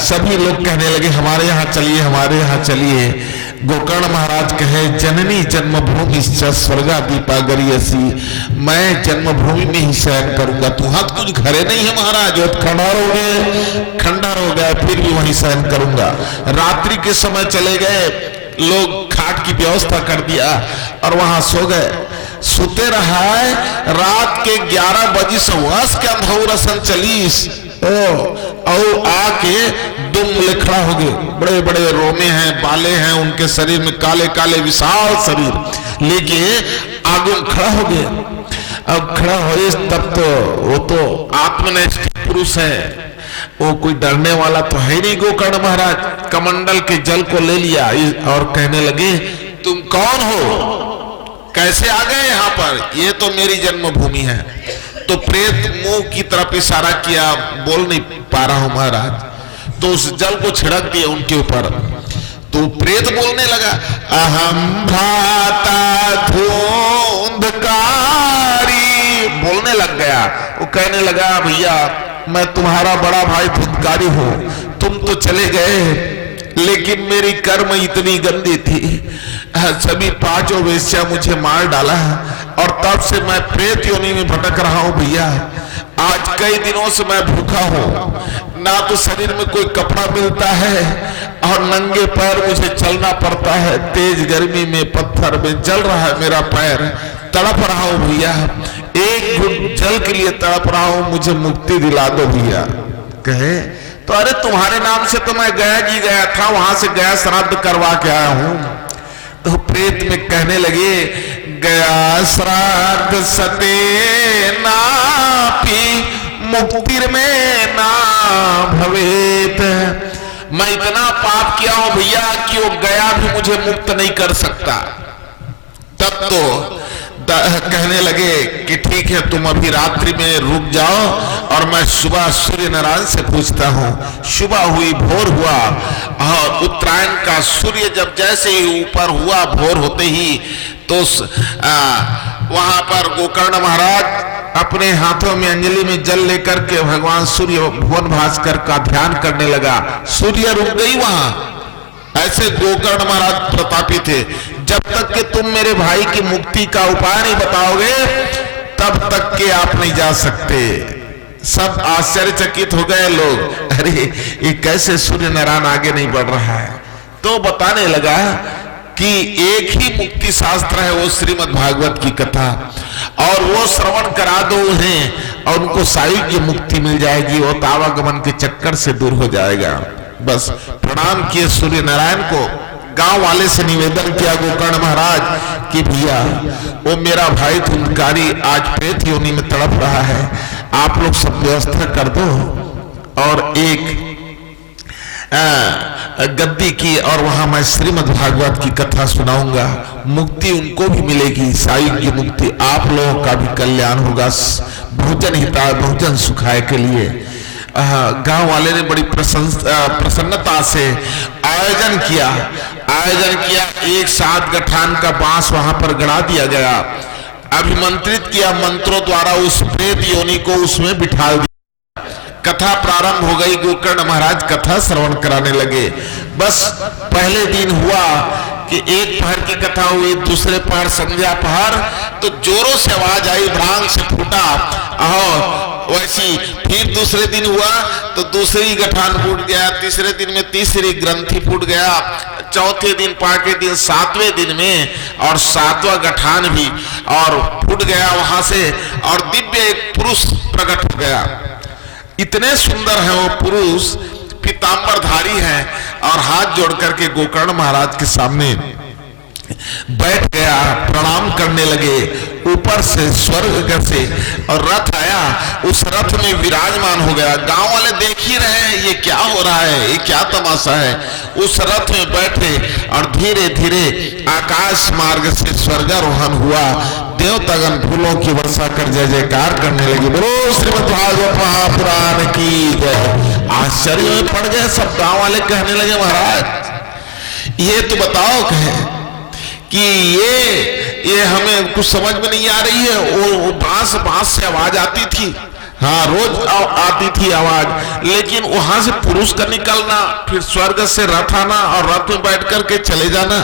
सभी लोग कहने लगे हमारे यहाँ चलिए, हमारे यहाँ चलिए। गोकर्ण महाराज कहे जननी जन्मभूमि स्वर्गादीपा गरियसी, मैं जन्मभूमि में ही शयन करूंगा। तुहां तो कुछ घरे नहीं है महाराज, खंडहर हो गया, फिर भी वहीं शयन करूंगा। रात्रि के समय चले गए लोग, खाट की व्यवस्था कर दिया और वहां सो गए। सोते रहा है, रात के 11 बजे सवास के अंधौरसन चलीस और आके दुम लिखड़ा हो गए। बड़े बड़े रोमे हैं, बाले हैं उनके शरीर में, काले काले विशाल शरीर लेके आगे खड़ा हो गए। अब खड़ा हो तब तो वो तो आत्मनिष्ठ पुरुष है, वो कोई डरने वाला तो है नहीं। गोकर्ण महाराज कमंडल के जल को ले लिया और कहने लगे तुम कौन हो, कैसे आ गए यहाँ पर, ये तो मेरी जन्मभूमि है। तो प्रेत मुंह की तरफ इशारा किया, बोल नहीं पा रहा हूं महाराज। तो उस जल को छिड़क दिया उनके ऊपर। तो प्रेत बोलने लगा अहम भ्राता धुंधकारी, बोलने लग गया। वो कहने लगा भैया मैं तुम्हारा बड़ा भाई धुंधकारी हूं, तुम तो चले गए लेकिन मेरी कर्म इतनी गंदी थी, सभी 5 वेश्या मुझे मार डाला और तब से मैं प्रेत योनि में भटक रहा हूं भैया। आज कई दिनों से मैं भूखा हूं, ना तो शरीर में कोई कपड़ा मिलता है और नंगे पैर मुझे चलना पड़ता है। तेज गर्मी में पत्थर में जल रहा है मेरा पैर, तड़प रहा हूं भैया, एक घुट जल के लिए तड़प रहा हूं, मुझे मुक्ति दिला दो भैया। कहे तो अरे तुम्हारे नाम से तो मैं गया जी गया था, वहां से गया श्राद्ध करवा के आया हूं। तो प्रेत में कहने लगे गया श्राद्ध सते नापी मुक्तिर में ना भवेत, मैं इतना पाप किया हूं भैया कि वो गया भी मुझे मुक्त नहीं कर सकता। तब तो कहने लगे कि ठीक है तुम अभी रात्रि में रुक जाओ और मैं सुबह सूर्य नारायण से पूछता हूं। सुबह हुई, भोर हुआ और उत्तरायण का सूर्य जब जैसे ही ऊपर हुआ भोर होते ही तो वहां पर गोकर्ण महाराज अपने हाथों में अंजलि में जल लेकर के भगवान सूर्य भुवन भास्कर का ध्यान करने लगा। सूर्य रुक गई वहां। ऐसे गोकर्ण महाराज प्रतापी थे, जब तक कि तुम मेरे भाई की मुक्ति का उपाय नहीं बताओगे तब तक के आप नहीं जा सकते। सब आश्चर्यचकित हो गए लोग, अरे ये कैसे सूर्य नारायण आगे नहीं बढ़ रहा है। तो बताने लगा कि एक ही मुक्ति शास्त्र है, वो श्रीमद् भागवत की कथा, और वो श्रवण करा दो उन्हें और उनको सायुज्य मुक्ति मिल जाएगी, वो तावागमन के चक्कर से दूर हो जाएगा। बस प्रणाम किए सूर्य नारायण को, गांव वाले से निवेदन किया गोकर्ण महाराज कि भैया वो मेरा भाई धुंधकारी आज प्रेत योनि में तड़प रहा है, आप लोग सब व्यवस्था कर दो और एक गद्दी की और वहां मैं श्रीमद् भागवत की कथा सुनाऊंगा, मुक्ति उनको भी मिलेगी, सायुज्य मुक्ति, आप लोगों का भी कल्याण होगा, भोजन हिताय भोजन सुखाय के लिए। गांव वाले ने बड़ी प्रसन्नता से आयोजन किया। एक 7 गठान का बांस वहां पर गड़ा दिया गया, अभिमंत्रित किया मंत्रों द्वारा, उस प्रेत योनि को उसमें बिठा दिया। कथा प्रारंभ हो गई, गोकर्ण महाराज कथा श्रवण कराने लगे। बस पहले दिन हुआ कि एक पहर की कथा हुई, दूसरे पहर संध्या पहर तो जोरों से आवाज आई, भ्रांग से फूटा, और वैसी फिर दूसरे दिन हुआ तो दूसरी गठान फूट गया, तीसरे दिन में तीसरी ग्रंथि फूट गया, चौथे दिन पांचवें दिन 7वें दिन में और 7वां गठान भी और फूट गया वहां से, और दिव्य एक पुरुष प्रकट हो गया। इतने सुंदर है वो पुरुष, पीतांबरधारी है और हाथ जोड़ करके गोकर्ण महाराज के सामने बैठ गया, प्रणाम करने लगे। ऊपर से स्वर्ग से और रथ आया, उस रथ में विराजमान हो गया। गांव वाले देख ही रहे हैं ये क्या हो रहा है, ये क्या तमाशा है। उस रथ में बैठे और धीरे धीरे आकाश मार्ग से स्वर्गारोहण हुआ। देवतागण फूलों की वर्षा कर जय जयकार करने लगे। बोलो श्रीमद् भागवत महापुराण की जय। आश्चर्य में पड़ गए सब, गांव वाले कहने लगे महाराज ये तो बताओ कहे कि ये हमें कुछ समझ में नहीं आ रही है। वो बांस से आवाज आती थी, हाँ, रोज आती थी आवाज, लेकिन वहां से पुरुष का निकलना, फिर स्वर्ग से रथ आना और रथ में बैठ करके चले जाना।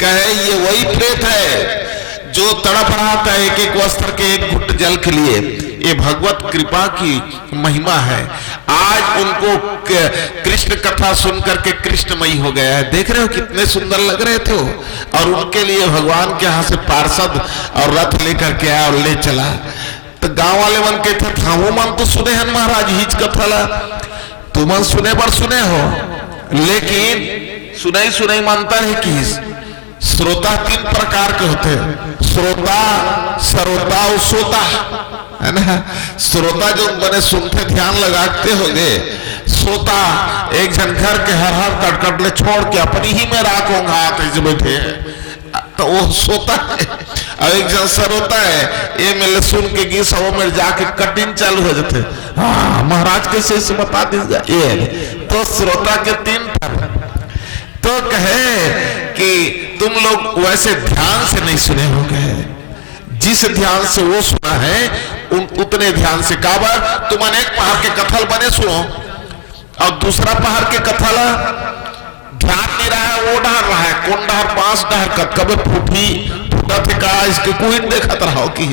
कहे ये वही प्रेत है जो तड़प रहा था एक एक वस्त्र के एक घुट जल के लिए। ये भगवत कृपा की महिमा है। आज उनको कृष्ण कथा सुन करके कृष्णमयी हो गया है। देख रहे हो कितने सुंदर लग रहे थे वो, और उनके लिए भगवान के यहाँ से पार्षद और रथ लेकर के आया और ले चला। तो गांव वाले मन के थे वो मन तो सुने हैं महाराज हिच कथा ला, तू मन सुने पर सुने हो, लेकिन सुनाई सुनाई मानता है कि श्रोता 3 प्रकार के होते हैं, श्रोता, सरोता और सोता, है ना। श्रोता जो बने सुनते ध्यान लगाते होंगे, सोता एक जन घर के हर कटकट ले छोड़ के अपनी ही में राखूंगा हाथ ऐसे बैठे, तो वो सोता है। और एक जन सरोता है, ये मेरे सुन के गीत सौ में जाके कटिंग चालू हो जाते। हाँ महाराज कैसे इसे बता दीजिए, ये तो श्रोता के 3 तरह। तो कहे कि तुम लोग वैसे ध्यान से नहीं सुने होंगे, जिस ध्यान से वो सुना है उतने ध्यान से। काबर तुम अनेक पहाड़ के कथल बने सुनो और दूसरा पहाड़ के कथल ध्यान नहीं रहा है, वो डहर रहा है, कौन डहर 5 डहर कब फूटा थे का इसके कोई देखा रहा कि।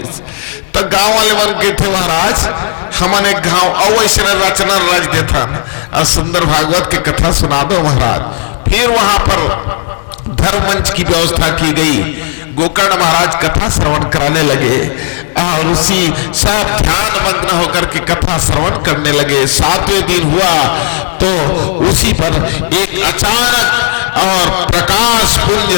तो गांव वाले बन के थे महाराज, हमने गांव अवैसे रचना रच देता और सुंदर भागवत की कथा सुना दो महाराज। फिर वहां पर धर्म मंच की व्यवस्था की गई। गोकर्ण महाराज कथा श्रवण कराने लगे और उसी सब ध्यान मग्न होकर के कथा श्रवण करने लगे। 7वें दिन हुआ तो उसी पर एक अचानक और प्रकाश पुंज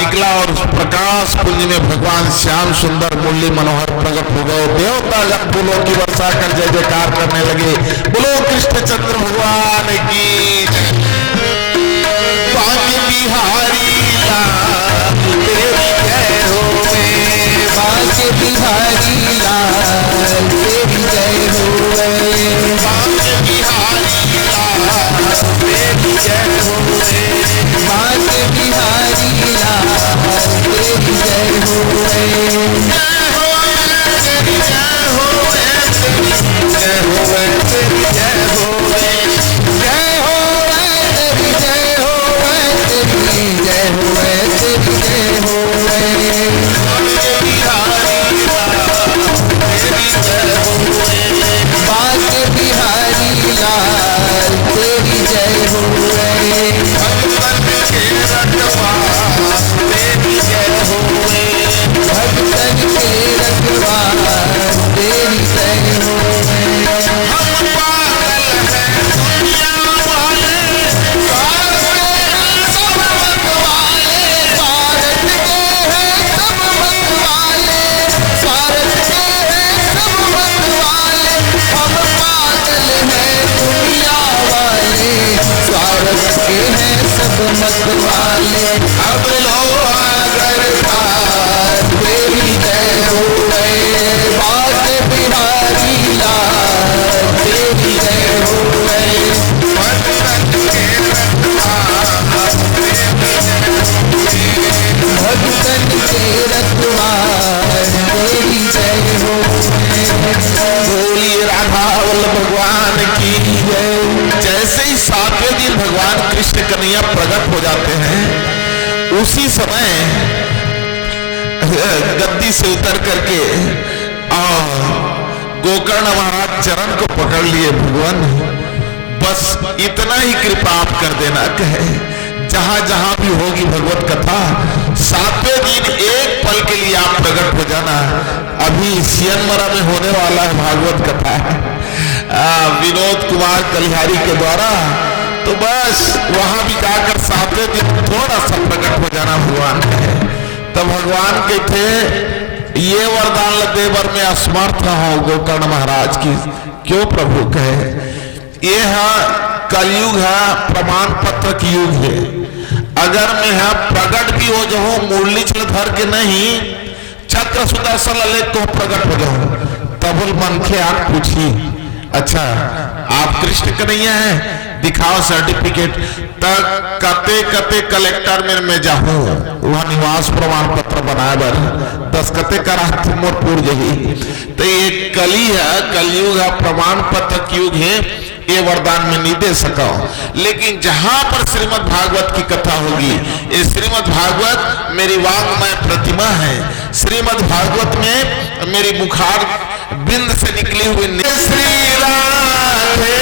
निकला और प्रकाश पुंज में भगवान श्याम सुंदर मुरली मनोहर प्रकट हो गए। देवता फूलों की वर्षा कर जय जयकार करने लगे। बोलो कृष्णचंद्र भगवान की बिहारी लाल तेरी जय होवे, बांके बिहारी लाल तेरी जय होवे, बांके बिहारी लाल तेरी जय होवे, बांके बिहारी लाल तेरी जय होवे, जय होवे तेरी जय होवे, जय होवे तेरी जय होवे, जय होवे तेरी जय होवे, जय होवे तेरी जय होवे, बांके बिहारी लाल तेरी जय होवे, बांके बिहारी लाल तेरी जय होवे, भगतन के रखवार तेरी जय होवे, भगतन के रखवार तेरी जय होवे। हम पागल हैं दुनिया वाले, के हैं सब मत वाले, अब लो अगर बात तेरी जय होवे, बांके बिहारी लाल तेरी जय होवे, भगतन के रखवार तेरी जय होवे, भगतन के रखवार तेरी जय होवे। बोलिए राधा वल्लभ भगवान की जय। जैसे ही 7वें दिन भगवान कृष्ण कन्हैया प्रकट हो जाते हैं, उसी समय गद्दी से उतर करके गोकर्ण महाराज चरण को पकड़ लिए। भगवान बस इतना ही कृपा आप कर देना, कहे जहां जहां भी होगी भगवत कथा 7वें दिन एक पल के लिए आप प्रकट हो जाना। अभी सियनमरा में होने वाला है भागवत कथा विनोद कुमार कलिहारी के द्वारा, तो बस वहां भी जाकर 7वें दिन थोड़ा सा प्रकट हो जाना भगवान है। तो भगवान के थे ये वरदान देवर में असमर्थ हो गोकर्ण महाराज की। क्यों प्रभु कहे ये है कलयुग है, प्रमाण पत्र की युग है। अगर मैं है प्रकट भी हो जाऊं मुरली छल धर के नहीं, चक्र सुदर्शन ललित को प्रकट हो जाऊं, तब मन के आप पूछी अच्छा आप कृष्ण कन्हैया हैं, दिखाओ सर्टिफिकेट। तक कते कते कलेक्टर में मैं जाऊं वह निवास प्रमाण पत्र बनाए बर 10 कते करा मोरपुर जही। तो ये कली है, कलयुग है, प्रमाण पत्र युग है, ये वरदान में नहीं दे सका। लेकिन जहां पर श्रीमद् भागवत की कथा होगी, ये श्रीमद् भागवत मेरी वांगमय प्रतिमा है। श्रीमद् भागवत में मेरी मुखार बिंद से निकली हुई श्री राधे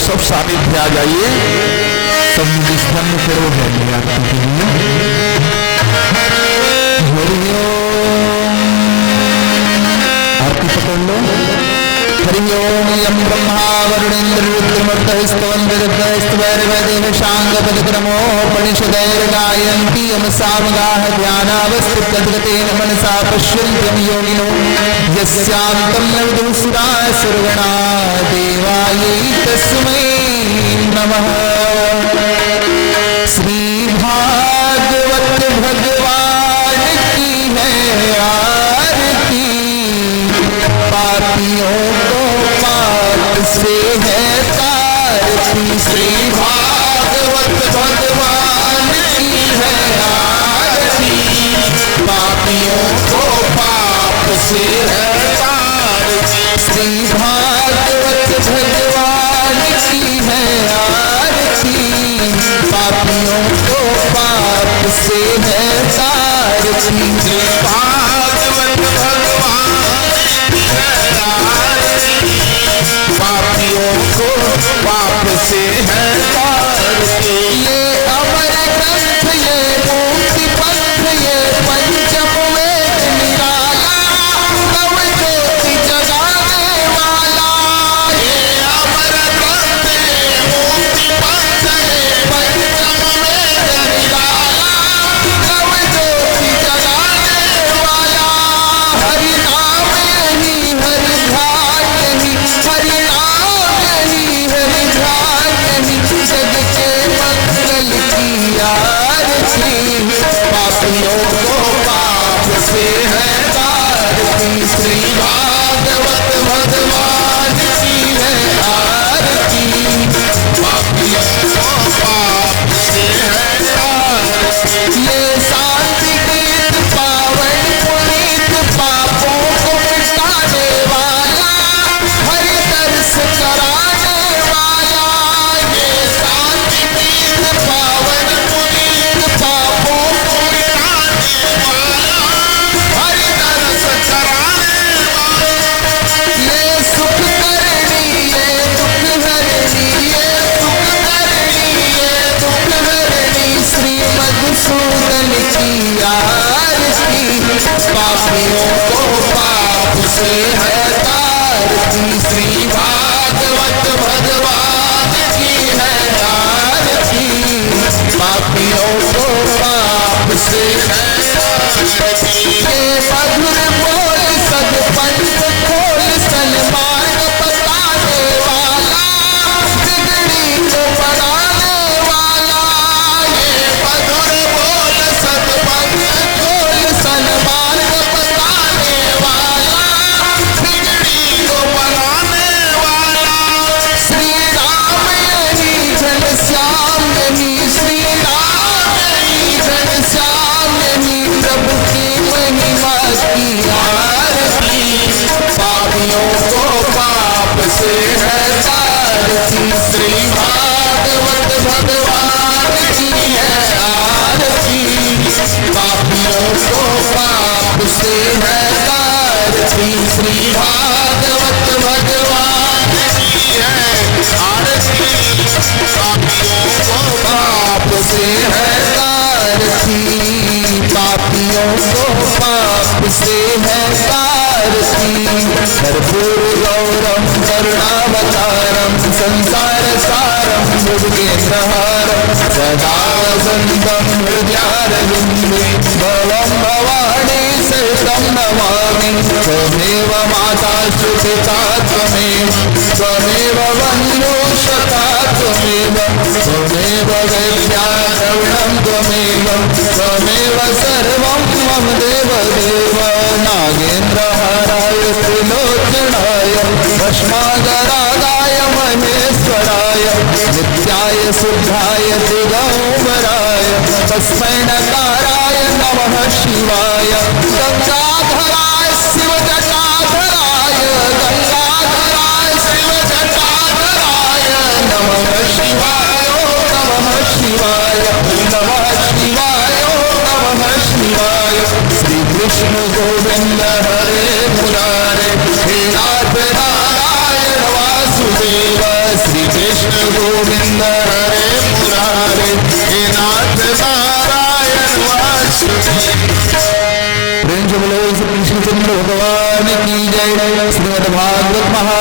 सब सानिध्य आ जाइए, सब निष्पन्न करो है आरती पकड़ लो। हरि ओम यम ब्रह्मा वरुणेन्द्र रुद्रमरुतः स्तवन् वेदवैर्वेदेव शांगपदक्रमोपनिषदैर् गायन्ति यम सामगाः ध्यानावस्थितगतेन मनसा पश्यन्त्यं योगिनो यस्यान्तं न विदुः सुराः सर्वणा देवायै तस्मै नमः। श्री भागवत भगवान की है आरती, पापियों को पाप से है तारती। श्री भागवत भगवान की है आरती, पापियों को पाप से है तारती। श्री भागवत भगवान की है आरती, पापियों को पाप से है तारती। श्री भागवत भगवान की है आरती, पापियों को पाप से है तारती। ये अमर ग्रंथ, ये मुक्ति पंथ, ये पंचम वेद निराला से है सारथी, श्री भागवत भगवान की है आरती। पापियों को पाप से है सारथी, श्री भागवत भगवान की है आरती। पापियों को पाप से है सारथी, पापियों को पाप से है सारथी। कर्पूर गौरम करुणावतारम, संसार सारम दुर्गेन्द्रहारम, सदा वसन्तं हृदयारविन्दे, भवं भवानी सहितं नमामि। त्वमेव माता च पिता त्वमेव, त्वमेव बन्धुसखा त्वमेव, त्वमेव विद्या द्रविणं त्वमेव, त्वमेव सर्वं मम देवदेव। नागेन्द्रहाराय त्रिलोचनाय, भस्मागरागाय महेश्वराय, नित्याय शुद्धाय दिगम्बराय, तस्मै नकाराय नमः शिवाय। गंगाधराय शिव जटाधराय, गंगाधराय शिव जटाधराय, नमः शिवाय नमः शिवाय, नमः शिवाय नमः शिवाय। श्री कृष्ण गोविंद हरे मुरारे, हे नाथ नारायण वासुदेव। श्री कृष्ण गोविंद हरे मुरारे, हे नाथ नारायण वासुदेव। प्रेम से बोलो श्री कृष्णचंद्र भगवान की जय। श्रीमद् भागवत महा